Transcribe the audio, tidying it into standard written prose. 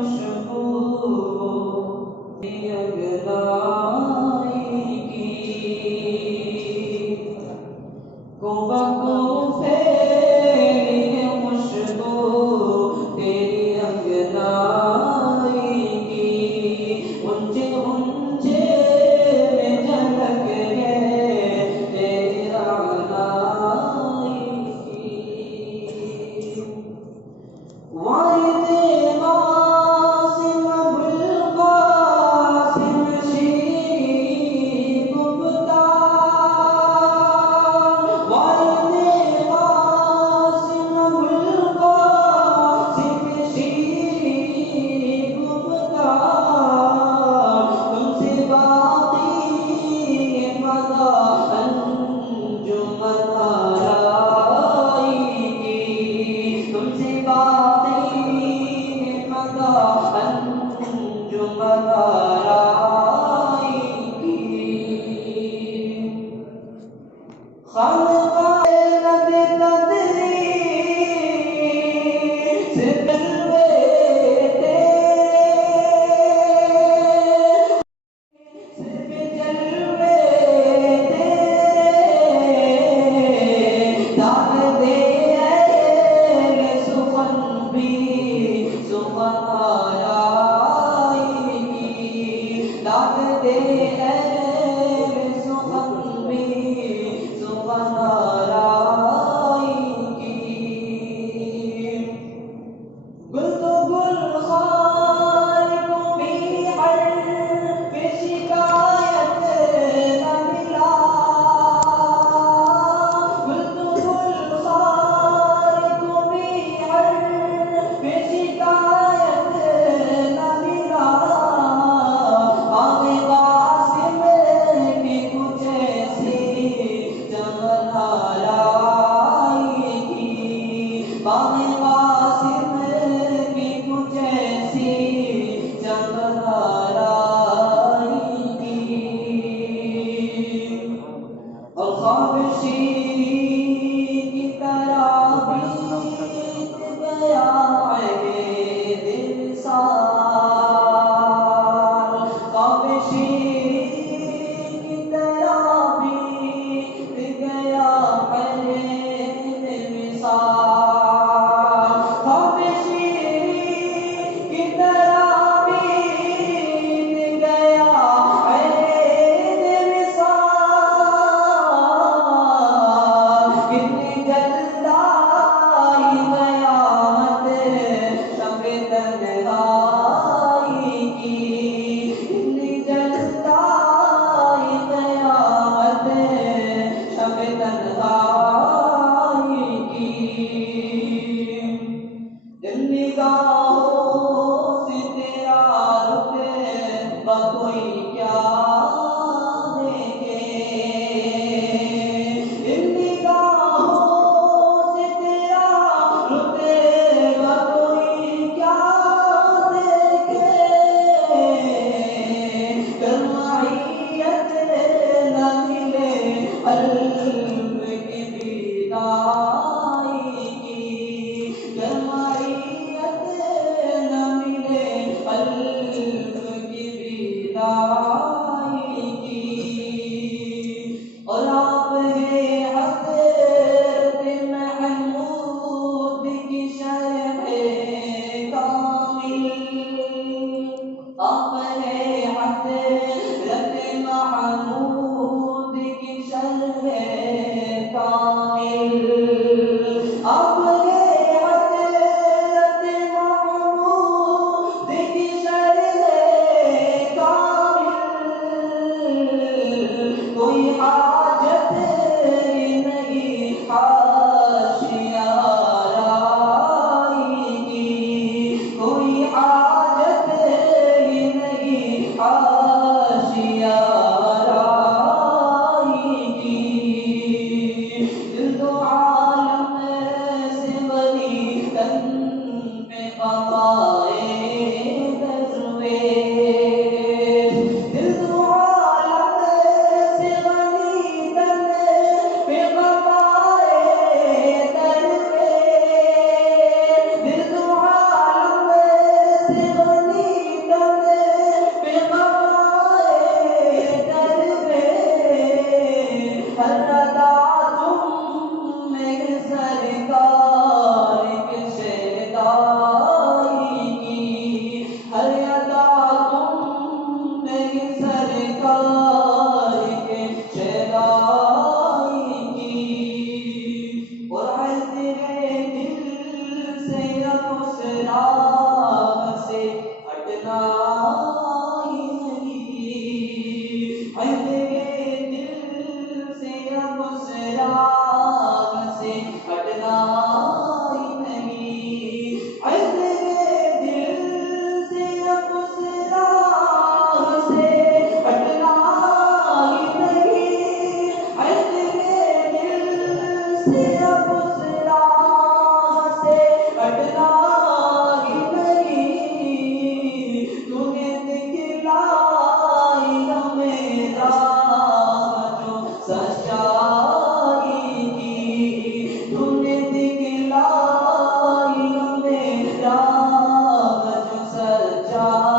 खुशबू अगनाई की को फेरी खुशबू तेरी अगनाई की ऊंचे ऊंचे में झलक है तेरी अगनाई की वारिदे कासिम अबुल कासिम शरीफ गुप्ता वारिदे कासिम अबुल कासिम शरीफ गुप्ता तुमसे बाकी मदा अंजुमन आराई की तुमसे बाकी मदा अंजुमन आराई की खालक़ाए लद तदरीस जलवे तेरे जलवे तेरे दाग दे ऐले सुखन भी सुखन आराई की दाग दे ऐले सुखन भी सुखन आराई की गुल तो गुल खार को भी हर पे शिकायत न मिला गुल तो गुल खार को भी हर पे शिकायत न मिला आगे कासिम की कुछ ऐसी चमन आराई की आगे कासिम की कुछ ऐसी चमन आराई की और ख्वाब शीरी की तरह बीत गया है दिल सार ख्वाब शीरी की तरह बीत गया है दिल सार ख्वाब राह से हटना ही नहीं, है तेरे दिल से अब उस राह से हटना ही नहीं, है तेरे दिल से अब उस राह से हटना ही नहीं, है तेरे दिल से अब उस राह से हटना ही नहीं, तूने दिखलाई हमें राह जो सच्चाई की, तूने दिखलाई हमें राह जो सच्चाई